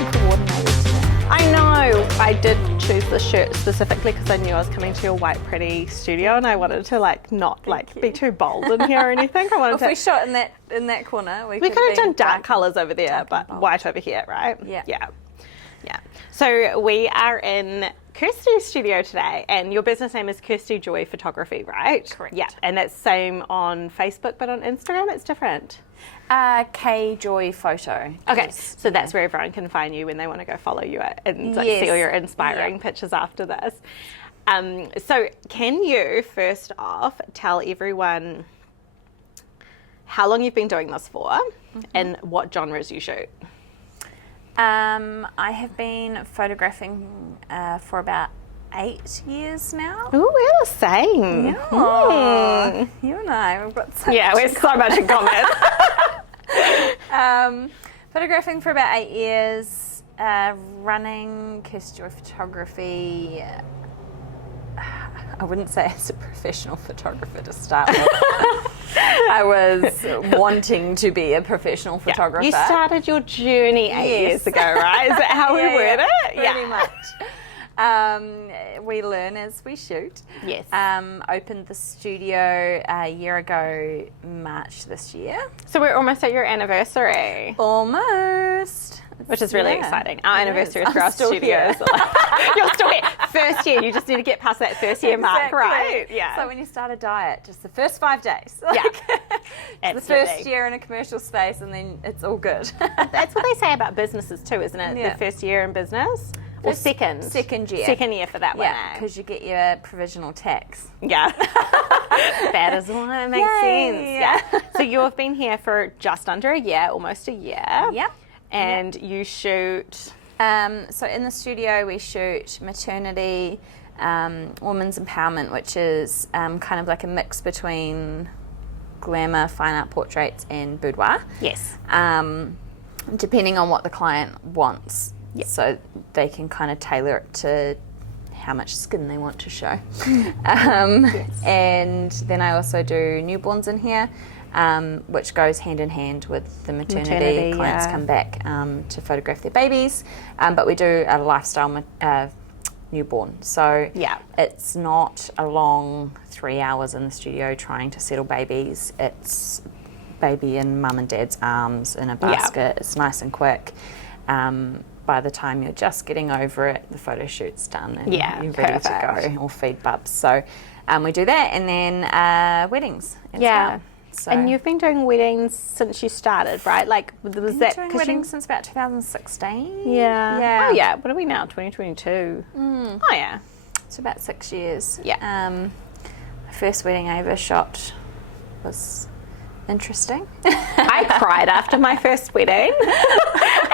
uncoordinated today. I know. I did choose this shirt specifically because I knew I was coming to your white pretty studio, and I wanted to not be too bold in here or anything. I wanted If we shot in that corner, we could have done dark colours over there, but white over here, right? Yeah. So we are in Kirsty's studio today, and your business name is Kirsty Joy Photography, right? Correct. Yeah, and that's same on Facebook, but on Instagram it's different. K Joy Photo. Okay, Yes. so that's where everyone can find you when they want to go follow you and see all your inspiring pictures after this. So can you first off tell everyone how long you've been doing this for and what genres you shoot? I have been photographing for about 8 years now. Oh, we're the same. Yeah. You and I, we've got so Yeah, we have so much in common. Photographing for about 8 years, running Kirsty Joy Photography. I wouldn't say as a professional photographer to start with. I was wanting to be a professional photographer. You started your journey 8 years ago, right? Is that how we word it? Pretty much. We learn as we shoot. Yes. Opened the studio a year ago, March this year. So we're almost at your anniversary. Almost. Which is really exciting. Our anniversary is for I'm our still studios. You're still here. First year, you just need to get past that first year mark, right? Yeah. So when you start a diet, just the first 5 days. Yeah. The first year in a commercial space, and then it's all good. That's what they say about businesses too, isn't it? Yeah. The first year in business? Or second? Second year. Second year for that one. Yeah, because you get your provisional tax. Yeah. That is why it makes sense. Yeah. So you've been here for just under a year, almost a year. Yep. And you shoot... So in the studio we shoot maternity, women's empowerment, which is kind of like a mix between glamour, fine art portraits and boudoir. Yes. Depending on what the client wants. Yep. So they can kind of tailor it to how much skin they want to show. And then I also do newborns in here, which goes hand in hand with the maternity. Clients come back to photograph their babies, but we do a lifestyle newborn. So it's not a long 3 hours in the studio trying to settle babies. It's baby in mum and dad's arms in a basket. It's nice and quick. By the time you're just getting over it, the photo shoot's done and you're ready to go, or feed bubs. So we do that, and then weddings as well. So and you've been doing weddings since you started, right? Like, was that doing weddings since about 2016? Yeah. Oh yeah. What are we now? 2022. Oh yeah. It's about 6 years. Yeah. My first wedding I ever shot was interesting. I cried after my first wedding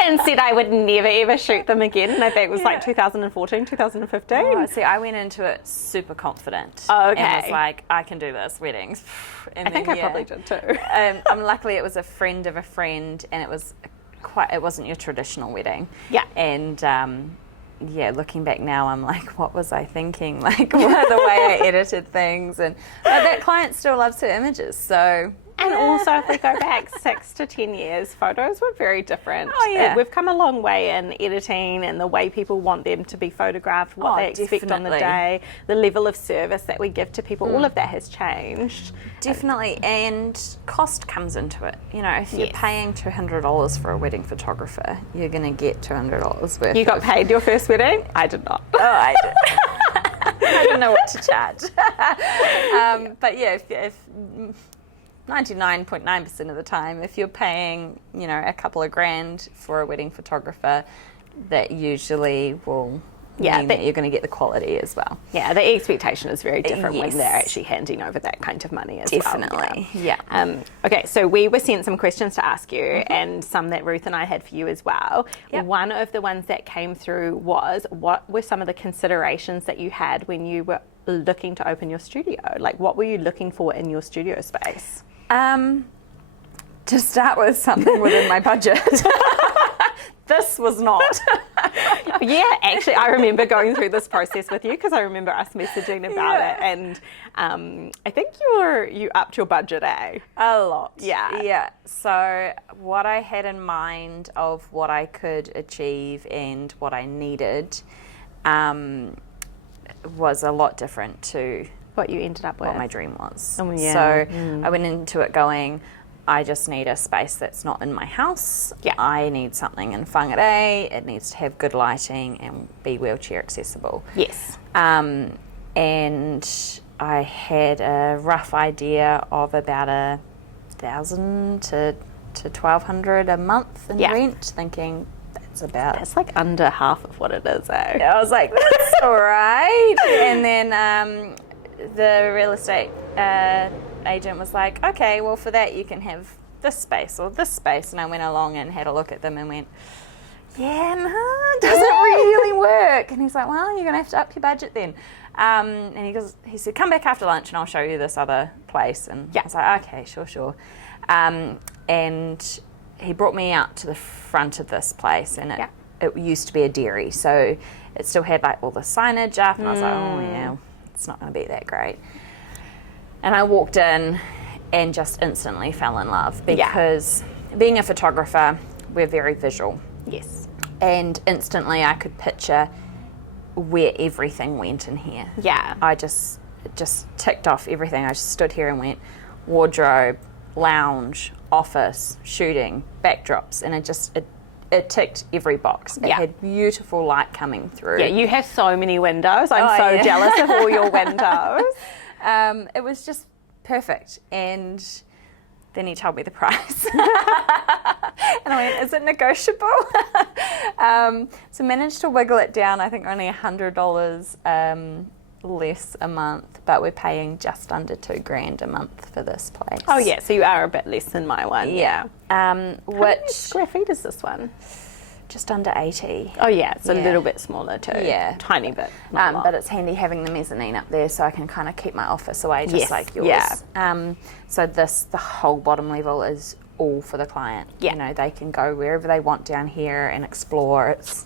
and said I would never ever shoot them again. And I think it was like 2014, 2015. Oh, see, I went into it super confident. Oh, okay. And was like, I can do this, weddings. And I think I probably did too. Luckily it was a friend of a friend, and it wasn't your traditional wedding. Yeah. And looking back now, I'm like, what was I thinking? Like, the way I edited things. But that client still loves her images, so... And also, if we go back 6 to 10 years, photos were very different. Oh, yeah. We've come a long way in editing and the way people want them to be photographed, what they expect on the day, the level of service that we give to people. All of that has changed. Definitely, and cost comes into it. You know, if you're paying $200 for a wedding photographer, you're going to get $200 worth. You got paid your first wedding? I did not. Oh, I did. I didn't know what to charge. But yeah, if 99.9% of the time, if you're paying, a couple of grand for a wedding photographer, that usually will mean that you're going to get the quality as well. Yeah, the expectation is very different when they're actually handing over that kind of money as well. Definitely, yeah. Okay, so we were sent some questions to ask you, and some that Ruth and I had for you as well. Yep. One of the ones that came through was, what were some of the considerations that you had when you were looking to open your studio? Like, what were you looking for in your studio space? To start with, something within my budget. This was not. Yeah, actually, I remember going through this process with you because I remember us messaging about it, and I think you upped your budget, eh? A lot. Yeah. Yeah. So what I had in mind of what I could achieve and what I needed was a lot different to what you ended up with. What my dream was. Oh, yeah. So I went into it going, I just need a space that's not in my house. Yeah. I need something in Whangarei. It needs to have good lighting and be wheelchair accessible. Yes. And I had a rough idea of about $1,000 to $1,200 a month in rent, thinking that's like under half of what it is, eh? I was like, that's all right. And then the real estate agent was like, okay, well, for that you can have this space or this space. And I went along and had a look at them and went, yeah, no, it doesn't really work. And he's like, well, you're going to have to up your budget then. And he said, come back after lunch and I'll show you this other place. And I was like, okay, sure. And he brought me out to the front of this place, and it used to be a dairy, so it still had like all the signage up, and I was like, oh yeah, it's not going to be that great. And I walked in and just instantly fell in love because being a photographer, we're very visual. Yes. And instantly I could picture where everything went in here. Yeah. I just ticked off everything. I just stood here and went wardrobe, lounge, office, shooting, backdrops, and it ticked every box. It had beautiful light coming through. Yeah, you have so many windows. I'm so jealous of all your windows. It was just perfect. And then he told me the price. And I went, is it negotiable? So managed to wiggle it down, I think only $100 less a month, but we're paying just under $2,000 a month for this place. Oh yeah, so you are a bit less than my one. Yeah. How many square feet is this one? Just under 80. Oh yeah, it's a little bit smaller too. Yeah. Tiny bit. But it's handy having the mezzanine up there so I can kind of keep my office away just like yours. Yeah. So the whole bottom level is all for the client. Yeah. You know, they can go wherever they want down here and explore. It's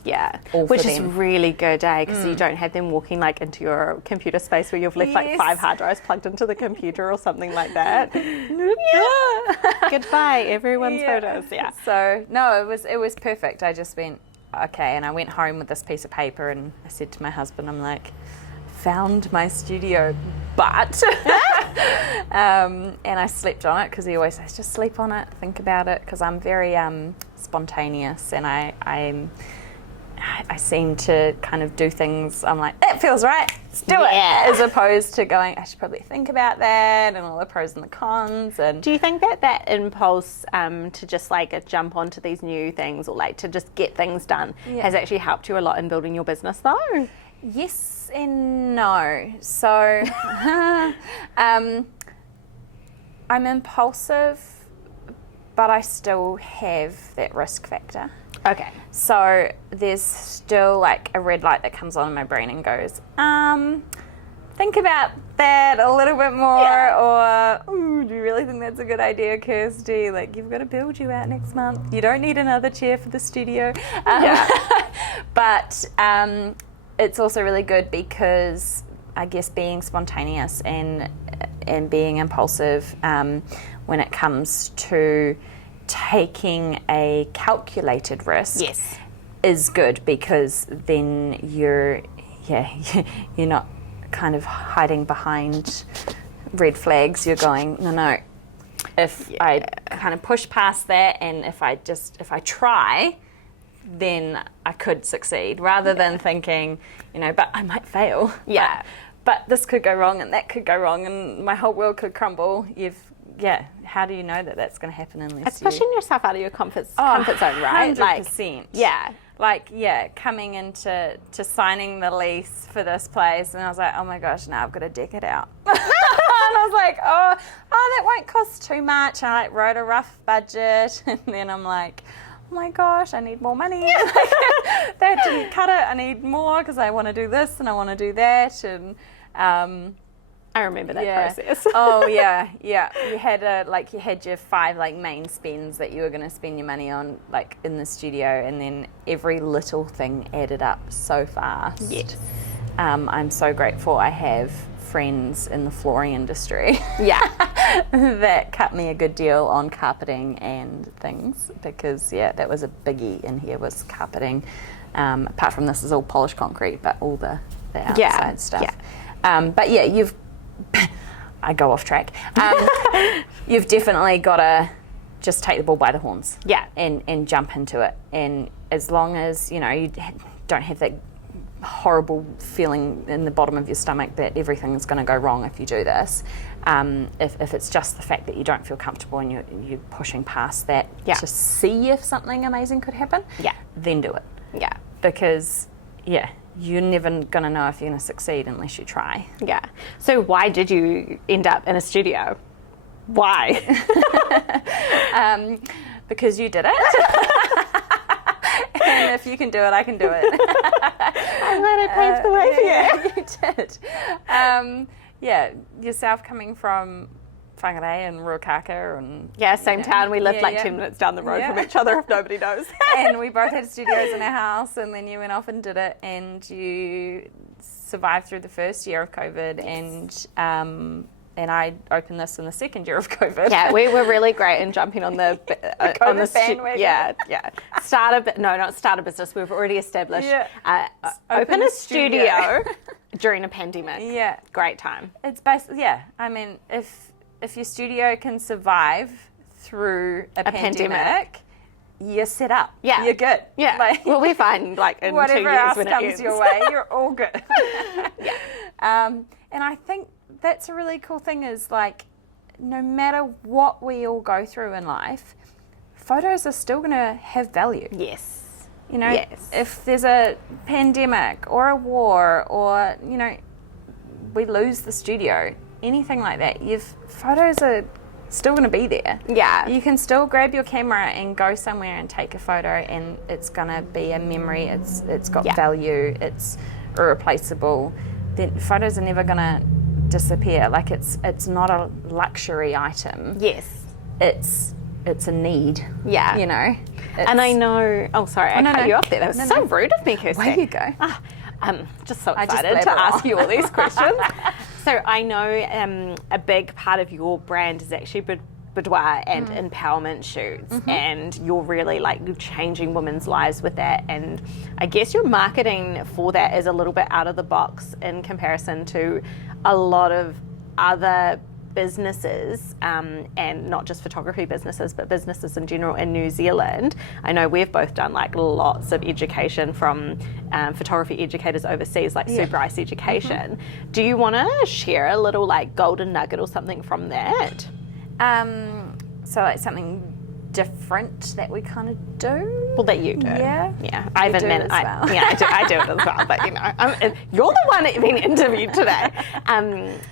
all which for is them. really good, eh? Because you don't have them walking like into your computer space where you've left like 5 hard drives plugged into the computer or something like that. Goodbye, everyone's photos. Yeah. So no, it was perfect. I just went, okay, and I went home with this piece of paper and I said to my husband, I'm like, found my studio, but and I slept on it because he always says just sleep on it, think about it, because I'm very spontaneous, and I seem to kind of do things. I'm like, that feels right, let's do it, as opposed to going, I should probably think about that and all the pros and the cons. And do you think that impulse to just like jump onto these new things or like to just get things done has actually helped you a lot in building your business though? Yes and no. So I'm impulsive, but I still have that risk factor. Okay. So there's still like a red light that comes on in my brain and goes, think about that a little bit more, or ooh, do you really think that's a good idea, Kirsty? Like, you've got to build you out next month. You don't need another chair for the studio. But it's also really good because I guess being spontaneous and being impulsive when it comes to taking a calculated risk is good, because then you're not kind of hiding behind red flags. You're going, no, if I kind of push past that, and if I try, then I could succeed, rather than thinking, but I might fail. Yeah. But this could go wrong and that could go wrong and my whole world could crumble. How do you know that that's going to happen unless it's pushing yourself out of your comfort zone, right? 100%. Coming into signing the lease for this place, and I was like, oh my gosh, now I've got to deck it out. And I was like, oh, that won't cost too much. And I wrote a rough budget, and then I'm like, oh my gosh, I need more money. That didn't cut it. I need more because I want to do this and I want to do that. And I remember that process. Oh yeah. You had your 5 like main spends that you were going to spend your money on like in the studio, and then every little thing added up so fast. Yes. I'm so grateful I have friends in the flooring industry. Yeah. That cut me a good deal on carpeting and things, because that was a biggie in here, was carpeting. Apart from this is all polished concrete, but all the outside stuff. Yeah. But you've I go off track. You've definitely got to just take the bull by the horns. Yeah. And jump into it. And as long as, you don't have that horrible feeling in the bottom of your stomach that everything's going to go wrong if you do this, if it's just the fact that you don't feel comfortable and you're pushing past that to see if something amazing could happen, then do it. Yeah. Because, you're never going to know if you're going to succeed unless you try. Yeah. So why did you end up in a studio? Why? Because you did it. And if you can do it, I can do it. I'm glad I paved the way for you. You did. Yourself coming from Whangarei and Ruakaka and... Yeah, same town. We lived 10 minutes down the road from each other, if nobody knows. And we both had studios in our house, and then you went off and did it, and you survived through the first year of COVID, and I opened this in the second year of COVID. Yeah, we were really great in jumping on the bandwagon. Not start a business. We've already established. Yeah. Open a studio during a pandemic. Yeah, great time. It's basically I mean, if your studio can survive through a pandemic, you're set up. Yeah, you're good. Yeah, well, we find in 2 years whatever else when comes it ends. your way, you're all good. Yeah, and I think that's a really cool thing is no matter what we all go through in life, photos are still going to have value. Yes. If there's a pandemic or a war or, we lose the studio, anything like that, photos are still going to be there. Yeah. You can still grab your camera and go somewhere and take a photo, and it's going to be a memory. It's got value. It's irreplaceable. Then photos are never going to disappear. It's not a luxury item. Yes. It's a need. Yeah. And I know... Oh, sorry, I cut you off there. That was so rude of me, Kirsty. Where you go? I'm just so excited to ask you all these questions. So I know a big part of your brand is actually boudoir and empowerment shoots, and you're really changing women's lives with that. And I guess your marketing for that is a little bit out of the box in comparison to a lot of other businesses, and not just photography businesses, but businesses in general in New Zealand. I know we've both done lots of education from photography educators overseas, Super Ice Education. Do you want to share a little golden nugget or something from that? So something different that we kind of do. Well, that you do. Yeah. I haven't been. I do it as well. But you're the one being interviewed today.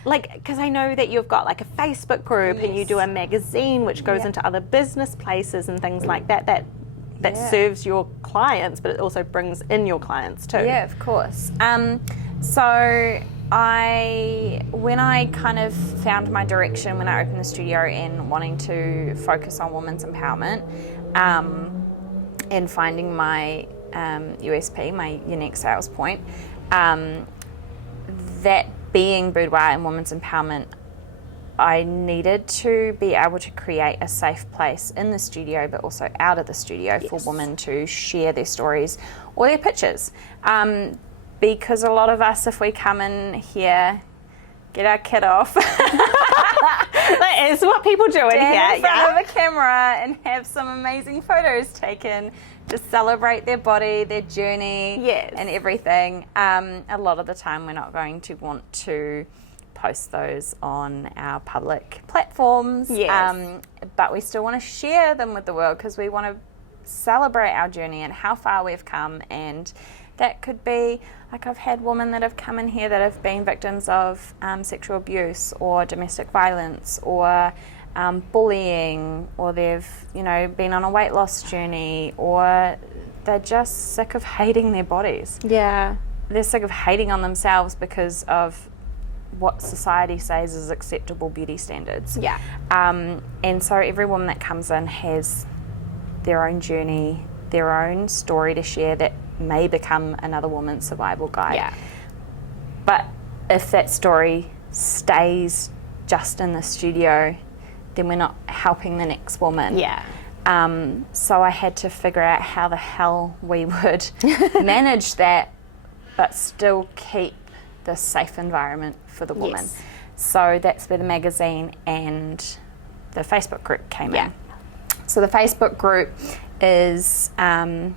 Because I know that you've got a Facebook group, and you do a magazine which goes into other business places and things like that. That serves your clients, but it also brings in your clients too. Yeah, of course. So when I kind of found my direction when I opened the studio and wanting to focus on women's empowerment, and finding my USP, my unique sales point, that being boudoir and women's empowerment, I needed to be able to create a safe place in the studio, but also out of the studio for women to share their stories or their pictures. Because a lot of us, if we come in here, get our kit off, that is what people do in here. In front of a camera and have some amazing photos taken to celebrate their body, their journey, and everything. A lot of the time, we're not going to want to post those on our public platforms, but we still want to share them with the world because we want to celebrate our journey and how far we've come. And that could be, I've had women that have come in here that have been victims of sexual abuse or domestic violence or bullying, or they've been on a weight loss journey, or they're just sick of hating their bodies. Yeah. They're sick of hating on themselves because of what society says is acceptable beauty standards. Yeah. And so every woman that comes in has their own journey, their own story to share that may become another woman's survival guide. Yeah. But if that story stays just in the studio, then we're not helping the next woman. Yeah. So I had to figure out how the hell we would manage that, but still keep this safe environment for the woman. Yes. So that's where the magazine and the Facebook group came Yeah. in. So the Facebook group is an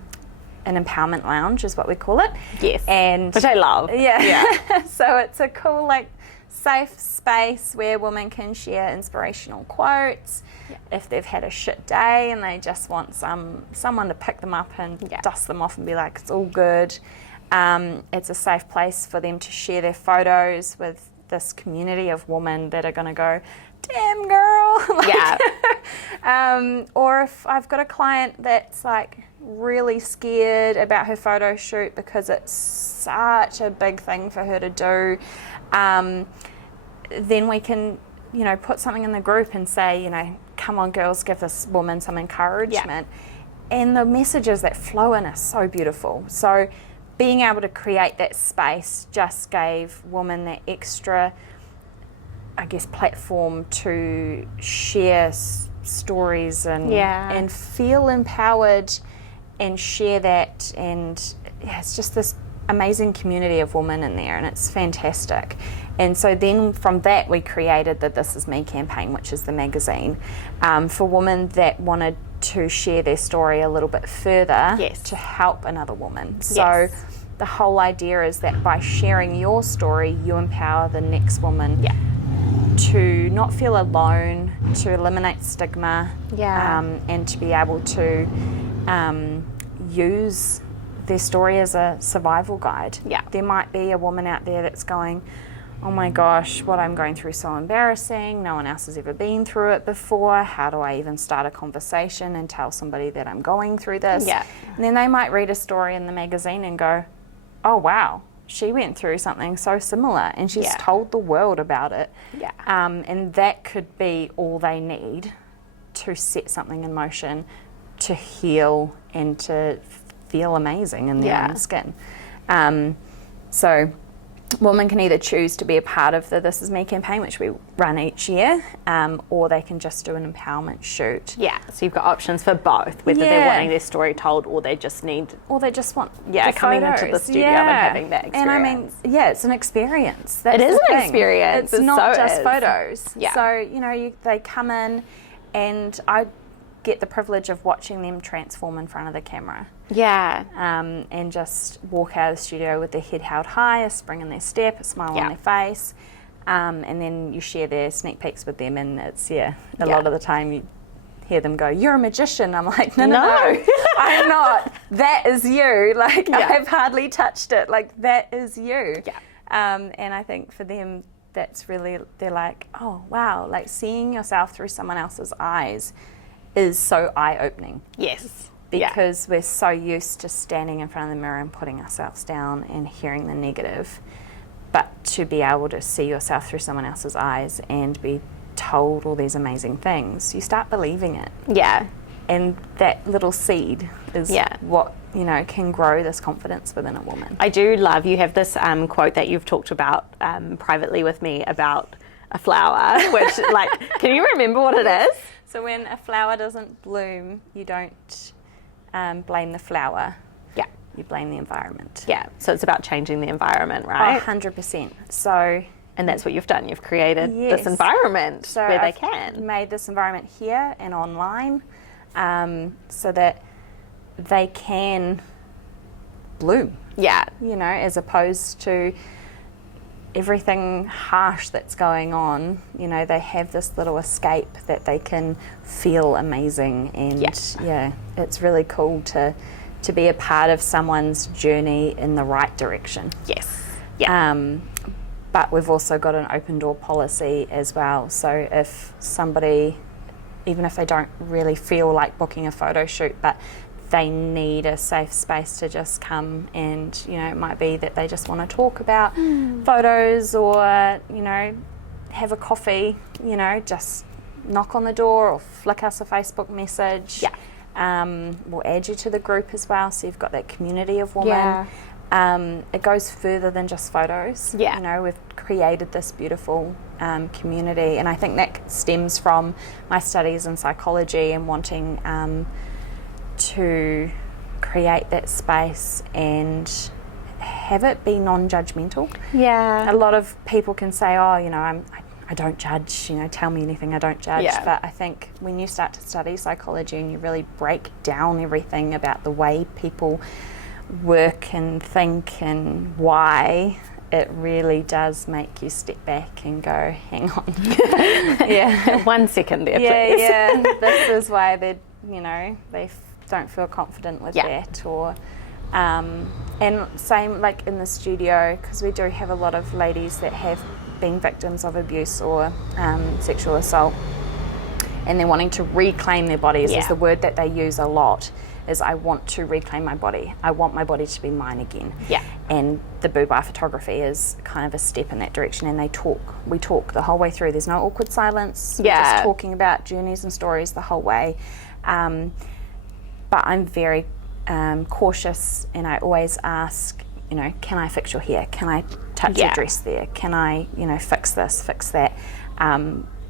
empowerment lounge, is what we call it. Yes. And which I love. Yeah. So it's a cool, like, safe space where women can share inspirational quotes. Yeah. If they've had a shit day and they just want someone to pick them up and dust them off and be like, it's all good. It's a safe place for them to share their photos with this community of women that are going to go, damn girl. Or if I've got a client that's like really scared about her photo shoot because it's such a big thing for her to do, then we can, put something in the group and say, come on girls, give this woman some encouragement. Yeah. And the messages that flow in are so beautiful. So being able to create that space just gave women that extra, I guess, platform to share stories and feel empowered and share that. And it's just this amazing community of women in there, and it's fantastic. And so then from that we created the This Is Me campaign, which is the magazine, for women that wanted to share their story a little bit further to help another woman. So the whole idea is that by sharing your story, you empower the next woman to not feel alone, to eliminate stigma, and to be able to use their story as a survival guide. Yeah. There might be a woman out there that's going, oh my gosh, what I'm going through is so embarrassing. No one else has ever been through it before. How do I even start a conversation and tell somebody that I'm going through this? Yeah. And then they might read a story in the magazine and go, oh wow, she went through something so similar and she's told the world about it. Yeah. And that could be all they need to set something in motion to heal and to feel amazing in their own skin. So women can either choose to be a part of the This Is Me campaign, which we run each year, or they can just do an empowerment shoot. Yeah, so you've got options for both, whether they're wanting their story told or they just need... Or they just want coming into the studio and having that experience. And I mean, it's an experience. That's it is an experience. It's not just photos. Yeah. So, they come in and I get the privilege of watching them transform in front of the camera. Yeah. And just walk out of the studio with their head held high, a spring in their step, a smile on their face. And then you share their sneak peeks with them, and it's, a lot of the time you hear them go, you're a magician. I'm like, no, I'm not. That is you. Like, I've hardly touched it. Like, that is you. Yeah. And I think for them, that's really, they're like, oh, wow, like seeing yourself through someone else's eyes is so eye-opening. Yes. Because we're so used to standing in front of the mirror and putting ourselves down and hearing the negative. But to be able to see yourself through someone else's eyes and be told all these amazing things, you start believing it. Yeah. And that little seed is what, can grow this confidence within a woman. I do love, you have this quote that you've talked about privately with me about a flower, which, can you remember what it is? So when a flower doesn't bloom, you don't blame the flower. Yeah. You blame the environment. Yeah. So it's about changing the environment, right? 100%. So... And that's what you've done. You've created this environment where they can. Made this environment here and online so that they can bloom. Yeah. As opposed to everything harsh that's going on, they have this little escape that they can feel amazing. And it's really cool to be a part of someone's journey in the right direction. Yes. Yeah. But we've also got an open door policy as well. So if somebody, even if they don't really feel like booking a photo shoot, but they need a safe space to just come and, you know, it might be that they just want to talk about photos or, you know, have a coffee, you know, just knock on the door or flick us a Facebook message. We'll add you to the group as well, so you've got that community of women. It goes further than just photos. You know, we've created this beautiful community, and I think that stems from my studies in psychology and wanting to create that space and have it be non-judgmental. A lot of people can say, oh, you know, I don't judge, you know, tell me anything, I don't judge. But I think when you start to study psychology and you really break down everything about the way people work and think and why, it really does make you step back and go, hang on. 1 second there, please. This is why they, you know, they don't feel confident with that. Or and same like in the studio, because we do have a lot of ladies that have been victims of abuse or sexual assault, and they're wanting to reclaim their bodies. Is the word that they use a lot, is I want to reclaim my body. I want my body to be mine again. And the boudoir photography is kind of a step in that direction, and we talk the whole way through. There's no awkward silence. We're just talking about journeys and stories the whole way. But I'm very cautious, and I always ask, you know, can I fix your hair? Can I touch your dress there? Can I, you know, fix this, fix that?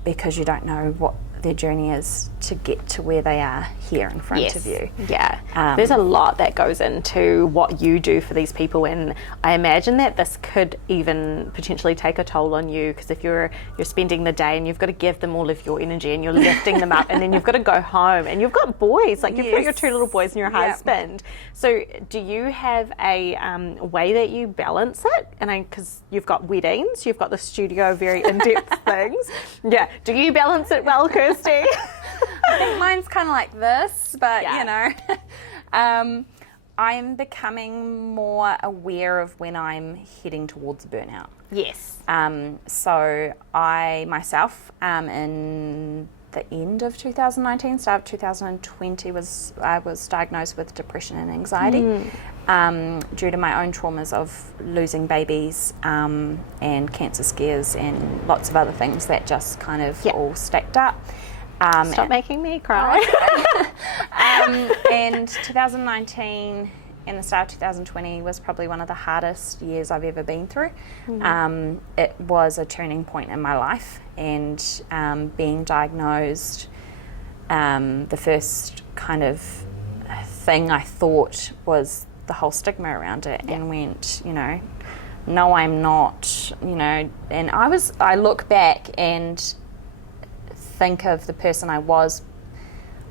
Because you don't know what their journey is to get to where they are here in front of you. There's a lot that goes into what you do for these people, and I imagine that this could even potentially take a toll on you, because if you're spending the day and you've got to give them all of your energy and you're lifting them up, and then you've got to go home and you've got boys, like you've got your 2 little boys and your husband. So do you have a way that you balance it? And because you've got weddings, you've got the studio, very in-depth things. Do you balance it well, Kirsty? I think mine's kind of like this, but you know, I'm becoming more aware of when I'm heading towards burnout. So I myself, in the end of 2019, start of 2020, I was diagnosed with depression and anxiety due to my own traumas of losing babies and cancer scares and lots of other things that just kind of all stacked up. Stop making me cry. And 2019 and the start of 2020 was probably one of the hardest years I've ever been through. It was a turning point in my life, and being diagnosed, the first kind of thing I thought was the whole stigma around it, and went, you know, no, I'm not, you know, and I look back and think of the person I was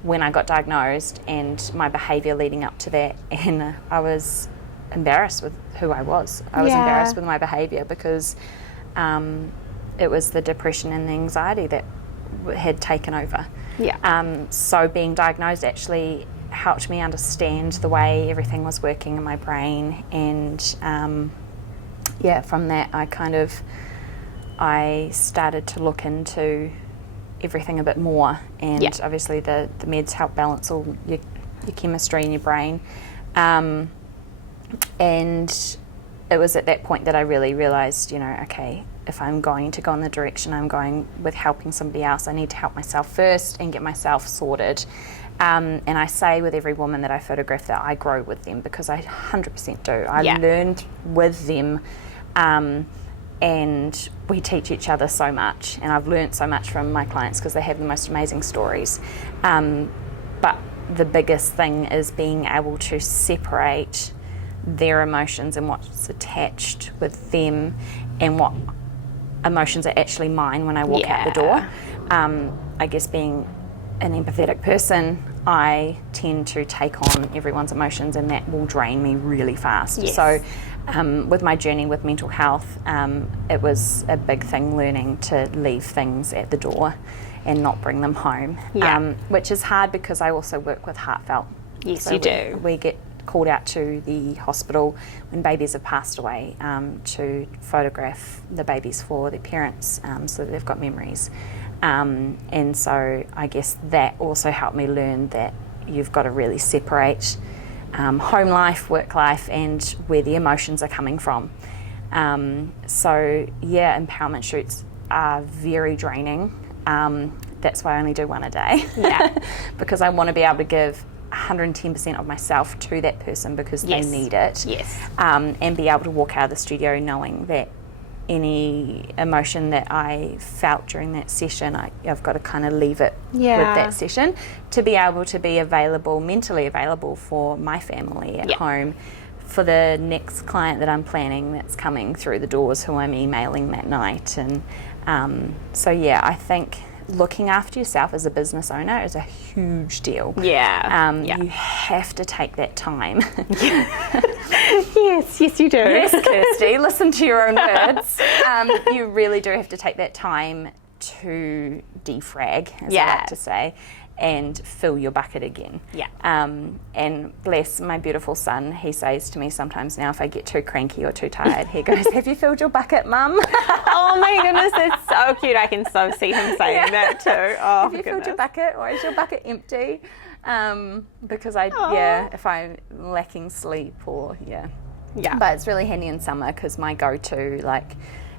when I got diagnosed and my behaviour leading up to that, and I was embarrassed with who I was. I was embarrassed with my behaviour, because it was the depression and the anxiety that had taken over. So being diagnosed actually helped me understand the way everything was working in my brain, and from that I started to look into everything a bit more, and obviously the meds help balance all your chemistry in your brain, and it was at that point that I really realised, you know, okay, if I'm going to go in the direction I'm going with helping somebody else, I need to help myself first and get myself sorted. And I say with every woman that I photograph that I grow with them, because I 100% do. I learned with them, and we teach each other so much, and I've learned so much from my clients because they have the most amazing stories. But the biggest thing is being able to separate their emotions and what's attached with them, and what emotions are actually mine when I walk out the door. I guess being an empathetic person, I tend to take on everyone's emotions, and that will drain me really fast. So with my journey with mental health, it was a big thing learning to leave things at the door and not bring them home, which is hard because I also work with heartfelt. So you do. We get called out to the hospital when babies have passed away, to photograph the babies for their parents, so that they've got memories. And so I guess that also helped me learn that, you've got to really separate home life, work life, and where the emotions are coming from. So yeah, empowerment shoots are very draining. That's why I only do one a day. Yeah. Because I want to be able to give 110% of myself to that person because they need it. Yes. And be able to walk out of the studio knowing that any emotion that I felt during that session, I've got to kind of leave it with that session to be able to be available, mentally available for my family at home, for the next client that I'm planning that's coming through the doors who I'm emailing that night. And so yeah, I think looking after yourself as a business owner is a huge deal. You have to take that time. Yes, you do. Yes, Kirsty, listen to your own words. You really do have to take that time to defrag, as I like to say, and fill your bucket again. And bless my beautiful son, he says to me sometimes now if I get too cranky or too tired, he goes, "Have you filled your bucket, Mum?" Oh my goodness, it's so cute. I can so see him saying that too. Oh, have you filled your bucket, or is your bucket empty? Because if I'm lacking sleep or but it's really handy in summer because my go-to, like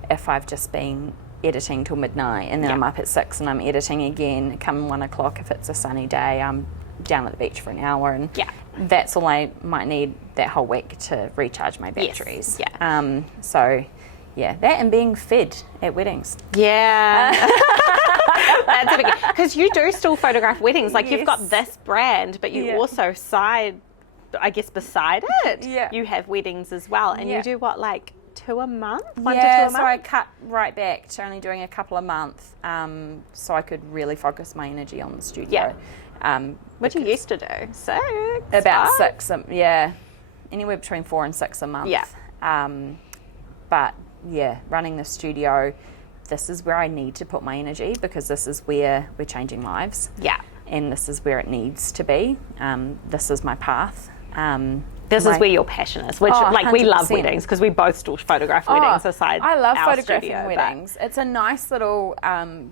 if I've just been editing till midnight and then I'm up at 6 and I'm editing again, come 1 o'clock if it's a sunny day, I'm down at the beach for an hour, and that's all I might need that whole week to recharge my batteries. So that and being fed at weddings. That's a big, because you do still photograph weddings. Like you've got this brand, but you also beside it, you have weddings as well, and you do what, like 2 a month? 1 to 2 a month? So I cut right back to only doing a couple a month, so I could really focus my energy on the studio. What you used to do? 6? About 5? 6, anywhere between 4 and 6 a month. But running the studio, this is where I need to put my energy because this is where we're changing lives. And this is where it needs to be. This is my path. This is where your passion is, which we love weddings because we both still photograph weddings aside. I love our photographing studio, weddings. It's a nice little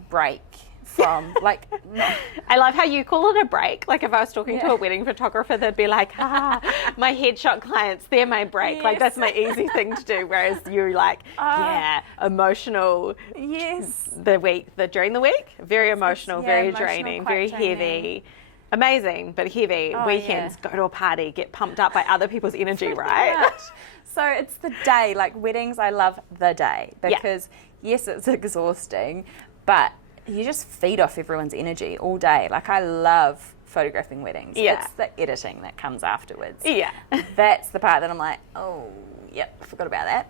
break from I love how you call it a break. Like if I was talking to a wedding photographer, they'd be like, my headshot clients, they're my break. Like that's my easy thing to do. Whereas you're like, emotional. During the week, very emotional, very draining, very heavy. Amazing, but heavy. Weekends, go to a party, get pumped up by other people's energy, right? So it's the day. Like weddings, I love the day because yes, it's exhausting, but you just feed off everyone's energy all day. Like I love photographing weddings. It's the editing that comes afterwards. That's the part that I'm like, I forgot about that.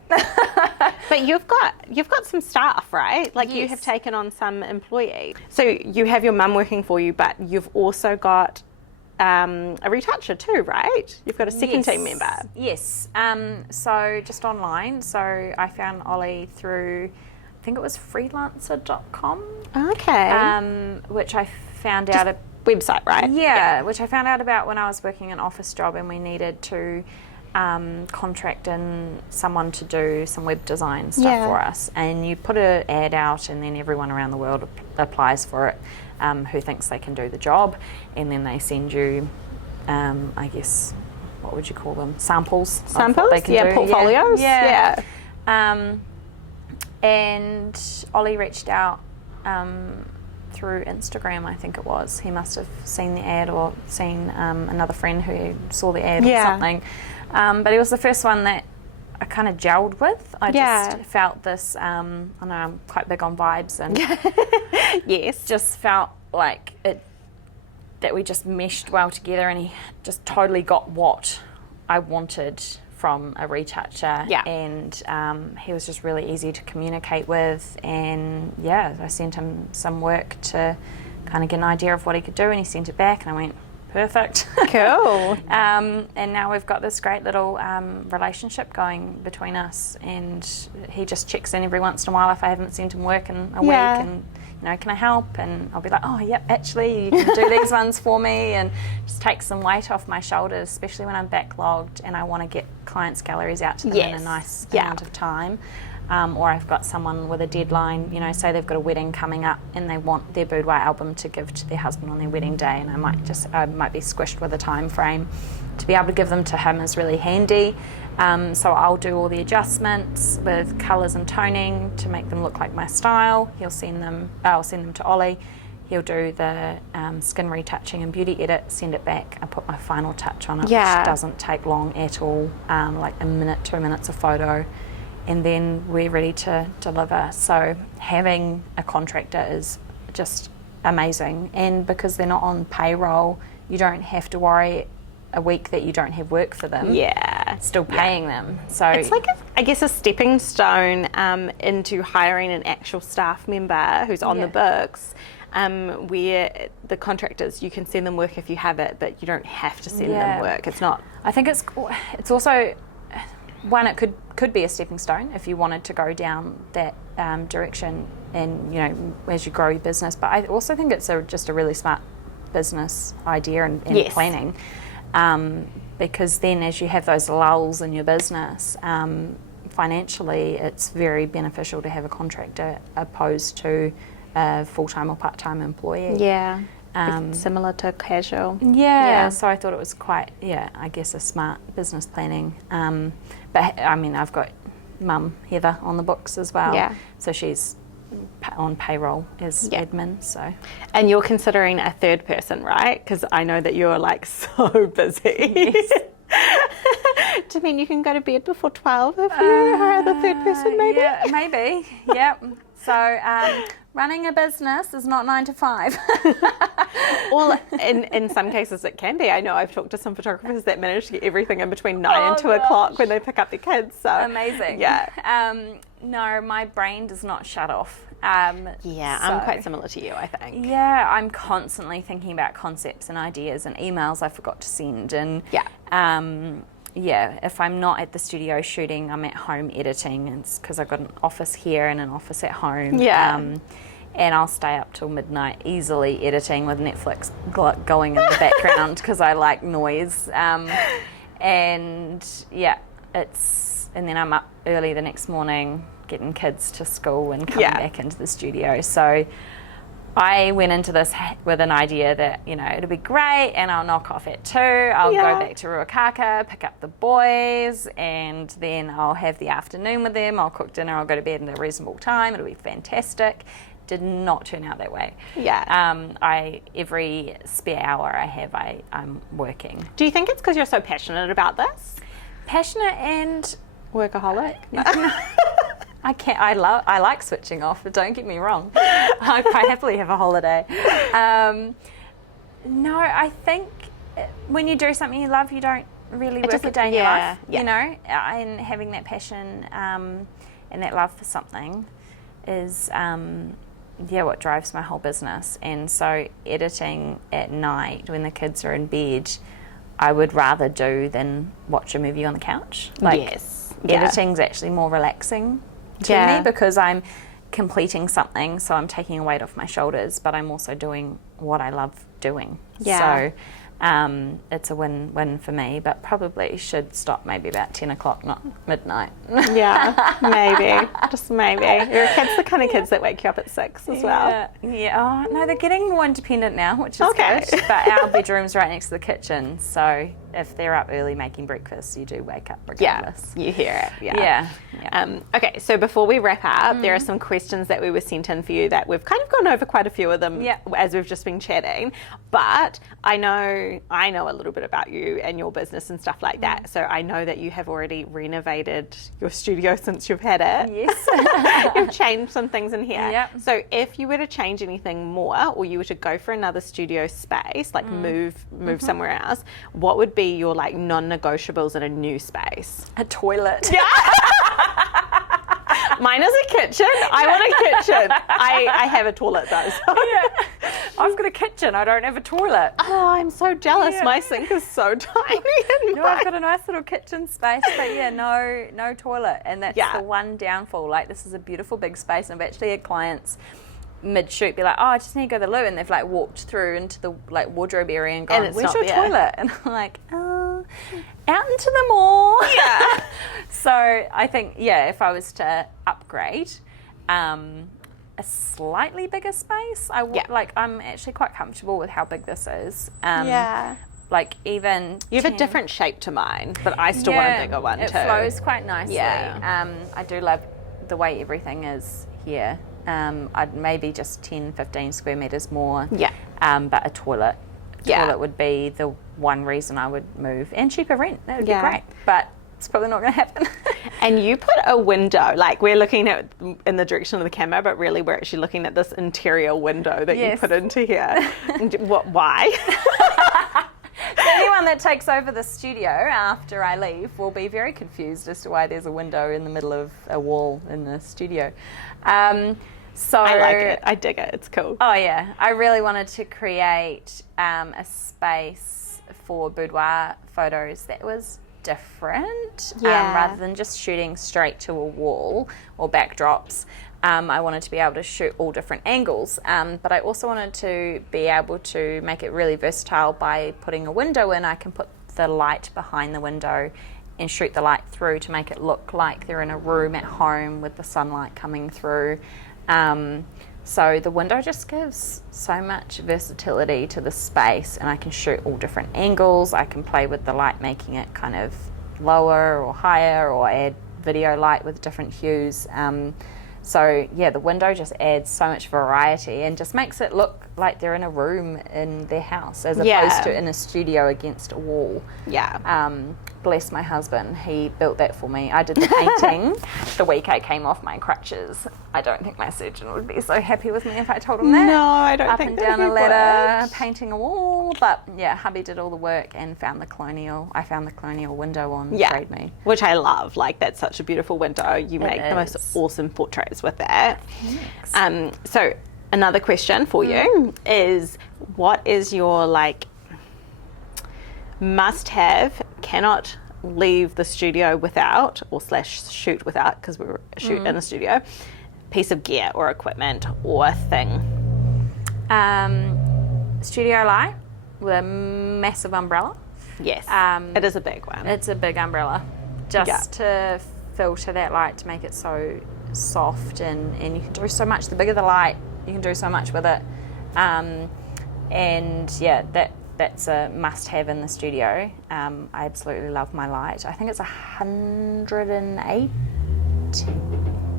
But you've got some staff, right? Like you have taken on some employees. So you have your mum working for you, but you've also got a retoucher too, right? You've got a second team member. Yes. So just online. So I found Ollie through, I think it was freelancer.com. Okay. Which I found out website, right? Yeah, which I found out about when I was working an office job and we needed to contract in someone to do some web design stuff for us. And you put an ad out and then everyone around the world applies for it who thinks they can do the job. And then they send you, I guess, what would you call them? Samples? Samples? They can do. Portfolios? Yeah. And Ollie reached out through Instagram, I think it was. He must have seen the ad or seen another friend who saw the ad or something. But he was the first one that I kind of gelled with. I just felt this, I know I'm quite big on vibes and just felt like that we just meshed well together and he just totally got what I wanted from a retoucher and he was just really easy to communicate with, and I sent him some work to kind of get an idea of what he could do and he sent it back and I went, perfect. Cool. And now we've got this great little relationship going between us, and he just checks in every once in a while if I haven't sent him work in a week and can I help? And I'll be like, actually you can do these ones for me, and just take some weight off my shoulders, especially when I'm backlogged and I want to get clients' galleries out to them in a nice amount of time. Or I've got someone with a deadline, you know, say they've got a wedding coming up and they want their boudoir album to give to their husband on their wedding day, and I might be squished with a time frame. To be able to give them to him is really handy. So I'll do all the adjustments with colours and toning to make them look like my style. I'll send them to Ollie. He'll do the skin retouching and beauty edit, send it back. I put my final touch on it, which doesn't take long at all, like a minute, 2 minutes of photo, and then we're ready to deliver. So having a contractor is just amazing, and because they're not on payroll, you don't have to worry a week that you don't have work for them. Still paying them. So it's like I guess a stepping stone into hiring an actual staff member who's on the books. Where the contractors, you can send them work if you have it, but you don't have to send them work. It's not. I think it's also one. It could be a stepping stone if you wanted to go down that direction, and you know, as you grow your business. But I also think it's just a really smart business idea and planning, because then as you have those lulls in your business, financially, it's very beneficial to have a contractor opposed to a full-time or part-time employee. Similar to casual. So I thought it was quite, I guess a smart business planning. But I mean, I've got mum Heather on the books as well, so she's on payroll as admin. So, and you're considering a third person, right? Because I know that you're like so busy. Do you mean you can go to bed before 12 if you hire the third person, maybe? Yeah, maybe. Yep. So running a business is not 9 to 5. Well, in some cases it can be. I know I've talked to some photographers that manage to get everything in between 9 and 2 o'clock when they pick up their kids. So amazing. No, my brain does not shut off. I'm quite similar to you, I think. I'm constantly thinking about concepts and ideas and emails I forgot to send, and if I'm not at the studio shooting, I'm at home editing. It's because I've got an office here and an office at home. And I'll stay up till midnight easily editing with Netflix going in the background because I like noise. And then I'm up early the next morning getting kids to school and coming back into the studio. So I went into this with an idea that, you know, it'll be great and I'll knock off at 2. I'll go back to Ruakaka, pick up the boys, and then I'll have the afternoon with them. I'll cook dinner, I'll go to bed at a reasonable time. It'll be fantastic. Did not turn out that way. Every spare hour I have, I'm working. Do you think it's because you're so passionate about this? Passionate and workaholic? I like switching off, but don't get me wrong. I quite happily have a holiday. No, I think when you do something you love, you don't really work a day in your life, you know, and having that passion and that love for something is what drives my whole business. And so editing at night when the kids are in bed, I would rather do than watch a movie on the couch. Editing's actually more relaxing to me because I'm completing something, so I'm taking a weight off my shoulders, but I'm also doing what I love doing. So it's a win-win for me, but probably should stop maybe about 10 o'clock, not midnight. Maybe. Just maybe. Your kids the kind of kids that wake you up at 6 as well. Oh, no, they're getting more independent now, which is good. But our bedroom's right next to the kitchen, so if they're up early making breakfast, you do wake up regardless. You hear it. Okay, so before we wrap up, there are some questions that we were sent in for you that we've kind of gone over quite a few of them as we've just been chatting, but I know a little bit about you and your business and stuff like that, so I know that you have already renovated your studio since you've had it. Yes. You've changed some things in here. So if you were to change anything more, or you were to go for another studio space, like move somewhere else, what would be your like non-negotiables in a new space? A toilet. Mine is a kitchen. I want a kitchen. I have a toilet though. So. I've got a kitchen. I don't have a toilet. Oh, I'm so jealous. My sink is so tiny. No, I've got a nice little kitchen space, but no toilet, and that's the one downfall. Like, this is a beautiful big space, and I've actually had clients mid-shoot be like, oh, I just need to go to the loo, and they've like walked through into the like wardrobe area and gone, where's your toilet? And I'm like, out into the mall. Yeah. So I think, if I was to upgrade, a slightly bigger space, I'm actually quite comfortable with how big this is. Like even you have a different shape to mine, but I still want a bigger one too. It flows quite nicely. Yeah. I do love the way everything is here. I'd maybe just 10, 15 square meters more. Yeah. But a toilet would be the one reason I would move, and cheaper rent. That would be great. But it's probably not going to happen. And you put a window, like we're looking at in the direction of the camera, but really we're actually looking at this interior window that you put into here. Why? So anyone that takes over the studio after I leave will be very confused as to why there's a window in the middle of a wall in the studio. So I like it. I dig it. It's cool. Oh yeah, I really wanted to create a space for boudoir photos that was different, rather than just shooting straight to a wall or backdrops. I wanted to be able to shoot all different angles, but I also wanted to be able to make it really versatile by putting a window in. I can put the light behind the window and shoot the light through to make it look like they're in a room at home with the sunlight coming through. So the window just gives so much versatility to the space, and I can shoot all different angles. I can play with the light, making it kind of lower or higher, or add video light with different hues. So the window just adds so much variety and just makes it look like they're in a room in their house as opposed to in a studio against a wall. Bless my husband, he built that for me. I did the painting the week I came off my crutches. I don't think my surgeon would be so happy with me if I told him that. No, I don't think that Up and down he a ladder, would. painting a wall. But hubby did all the work and found the colonial window on Trade Me. Which I love. Like, that's such a beautiful window. You make the most awesome portraits with that. Thanks. So another question for you is, what is your must-have, cannot leave the studio without, or / shoot without, because we shoot in the studio, piece of gear or equipment or thing? Studio light with a massive umbrella. Yes, it is a big one. It's a big umbrella, just to filter that light, to make it so soft, and you can do so much. The bigger the light, you can do so much with it. That's a must-have in the studio. I absolutely love my light. I think it's 108.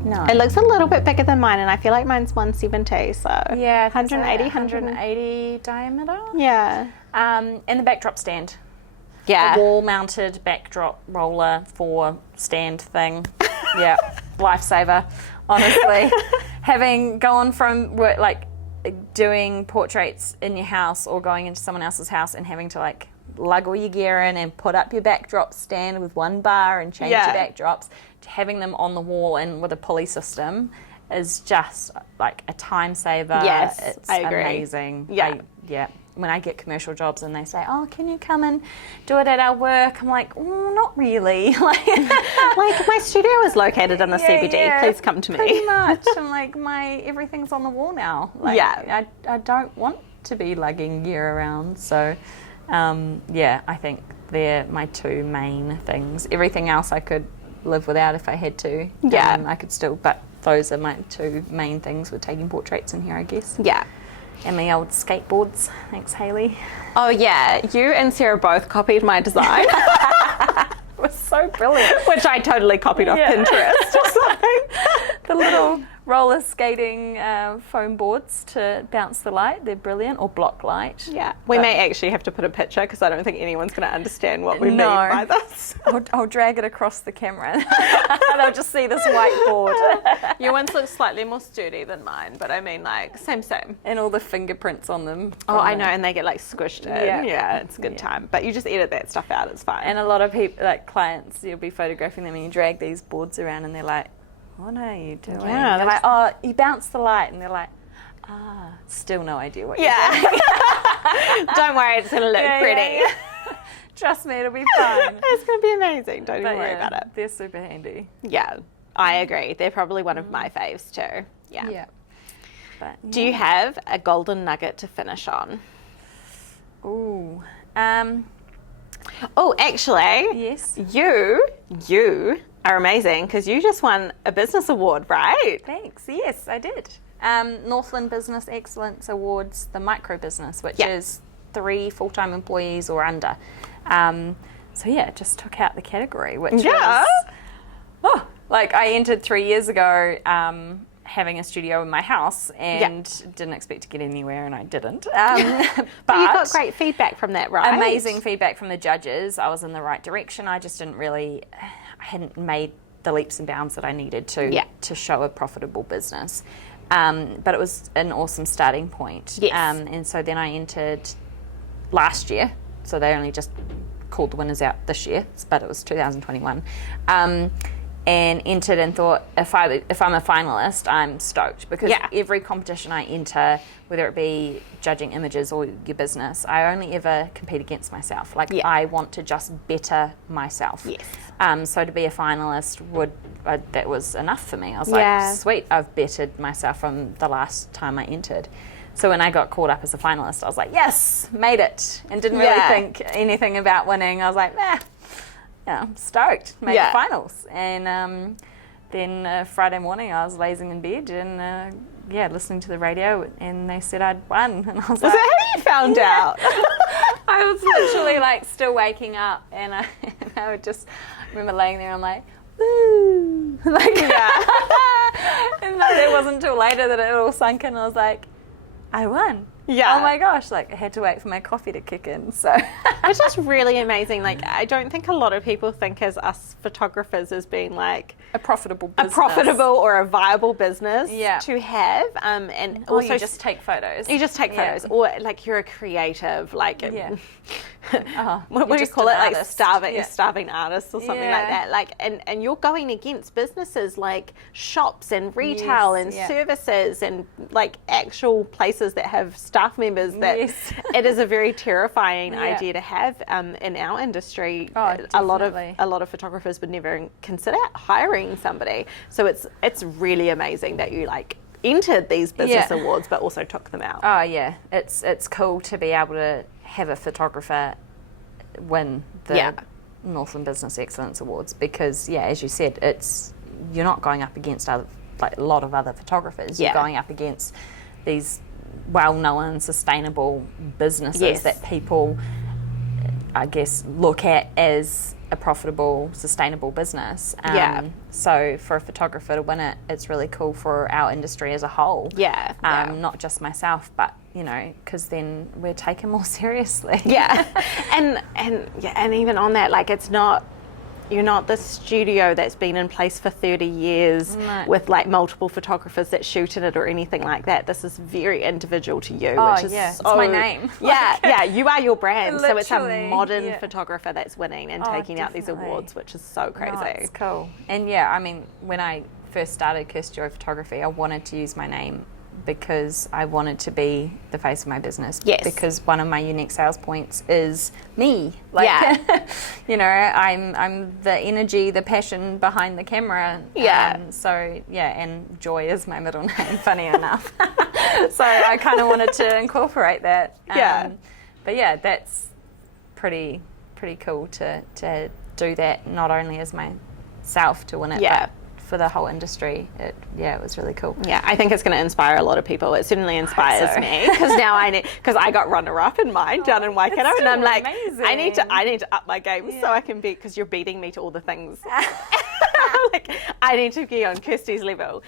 No. It looks a little bit bigger than mine, and I feel like mine's 170, so 180 diameter. Yeah. And the backdrop stand. Yeah. The wall-mounted backdrop roller for stand thing. Yeah, lifesaver, honestly. Having gone from work, doing portraits in your house or going into someone else's house and having to lug all your gear in and put up your backdrop stand with one bar and change your backdrops, to having them on the wall and with a pulley system is just a time saver. Yes, it's I agree. Amazing. Yeah. When I get commercial jobs and they say, "Oh, can you come and do it at our work?" I'm like, not really. My studio is located in the CBD. Please come to me. Pretty much. I'm like, everything's on the wall now. I don't want to be lugging gear around. So, I think they're my two main things. Everything else I could live without if I had to. I could still, but those are my two main things with taking portraits in here, I guess. Yeah. And my old skateboards. Thanks, Hayley. Oh, yeah. You and Sarah both copied my design. It was so brilliant. Which I totally copied off Pinterest or something. The little roller skating foam boards to bounce the light. They're brilliant. Or block light. Yeah. We may actually have to put a picture, because I don't think anyone's going to understand what we mean by this. I'll drag it across the camera and I'll just see this whiteboard. Your ones look slightly more sturdy than mine, but I mean, same. And all the fingerprints on them. Oh, I know, and they get squished in. Yeah, it's a good time. But you just edit that stuff out, it's fine. And a lot of people, clients, you'll be photographing them and you drag these boards around and they're like, "What are you doing?" Yeah, they're like, "Oh, you bounce the light," and they're like, still no idea what you're doing. Don't worry, it's going to look pretty. Yeah. Trust me, it'll be fun. It's going to be amazing. Don't even worry about it. They're super handy. Yeah, I agree. They're probably one of my faves too. Yeah. But, Do you have a golden nugget to finish on? Ooh. Oh, actually, yes, you are amazing because you just won a business award, right? Thanks. Yes, I did. Northland Business Excellence Awards, the micro business, which is 3 full-time employees or under. So yeah, just took out the category, which was, like I entered 3 years ago, having a studio in my house and didn't expect to get anywhere, and I didn't. But you got great feedback from that, right? Amazing feedback from the judges. I was in the right direction. I just I hadn't made the leaps and bounds that I needed to show a profitable business. But it was an awesome starting point. Yes. And so then I entered last year. So they only just called the winners out this year, but it was 2021. And entered and thought, if I'm a finalist, I'm stoked, because every competition I enter, whether it be judging images or your business, I only ever compete against myself. Like I want to just better myself. Yes. So to be a finalist that was enough for me. I was like, sweet, I've bettered myself from the last time I entered. So when I got called up as a finalist, I was like, yes, made it, and didn't really think anything about winning. I was like, I'm stoked, made the finals. And then Friday morning I was lazing in bed and listening to the radio, and they said I'd won, and I was like, that how you found out? I was literally like still waking up, and I would just remember laying there, I'm like, woo, like, and like, it wasn't until later that it all sunk in. I was like, I won. Yeah. Oh my gosh, like I had to wait for my coffee to kick in. So it's just really amazing. Like I don't think a lot of people think as us photographers as being like a profitable business. Or a viable business to have. And also you just take photos. You just take photos. Or like you're a creative, like what do you call it? Like starving artist or something like that. Like and you're going against businesses like shops and retail and services and like actual places that have staff members that it is a very terrifying idea to have in our industry. A lot of photographers would never consider hiring somebody. So it's really amazing that you like entered these business awards but also took them out. Oh yeah, it's cool to be able to have a photographer win the Northland Business Excellence Awards, because as you said, you're not going up against a lot of other photographers. You're going up against these well-known sustainable businesses that people, I guess, look at as a profitable, sustainable business. So for a photographer to win it, it's really cool for our industry as a whole. Not just myself, but because then we're taken more seriously. And even on that, like you're not the studio that's been in place for 30 years with like multiple photographers that shoot in it or anything like that. This is very individual to you, which is it's my name. You are your brand. Literally, so it's a modern photographer that's winning and taking out these awards, which is so crazy. It's cool. And I mean, when I first started Kirsty Joy Photography, I wanted to use my name because I wanted to be the face of my business. Because one of my unique sales points is me. I'm the energy, the passion behind the camera. And Joy is my middle name, funny enough. So I kind of wanted to incorporate that. But that's pretty cool to do that, not only as myself to win it, but for the whole industry. It was really cool. I think it's going to inspire a lot of people. It certainly inspires me, because now because I got runner-up in mine down in Waikato, and I'm like, amazing. I need to up my game so I can because you're beating me to all the things. Like I need to be on Kirsty's level.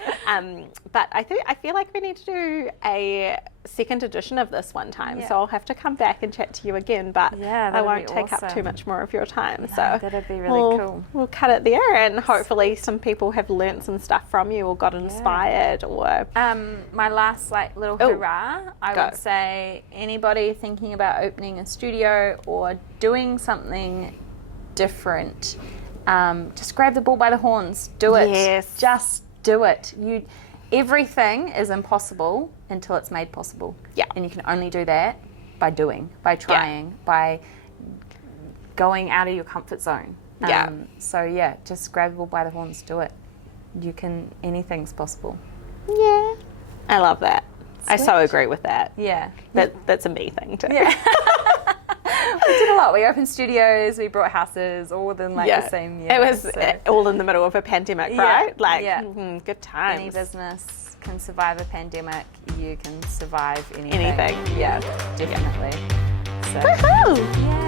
But I feel like we need to do a second edition of this one time, so I'll have to come back and chat to you again, but I won't take up too much more of your time. So that'd be really cool. We'll cut it there, and hopefully some people have learnt some stuff from you or got inspired. Or my last little hurrah, I would say anybody thinking about opening a studio or doing something different, just grab the bull by the horns. Do it. Just do it. Everything is impossible until it's made possible. And you can only do that by doing, by trying, by going out of your comfort zone. So just grab the bull by the horns, do it. Anything's possible. I love that. Sweet. I so agree with that. Yeah. That's a me thing too. Yeah. What did a lot. We opened studios, we brought houses, all within like the same year. It was all in the middle of a pandemic, right? Like, good times. Any business can survive a pandemic. You can survive anything. Anything. Yeah, definitely. So, Woohoo! yeah.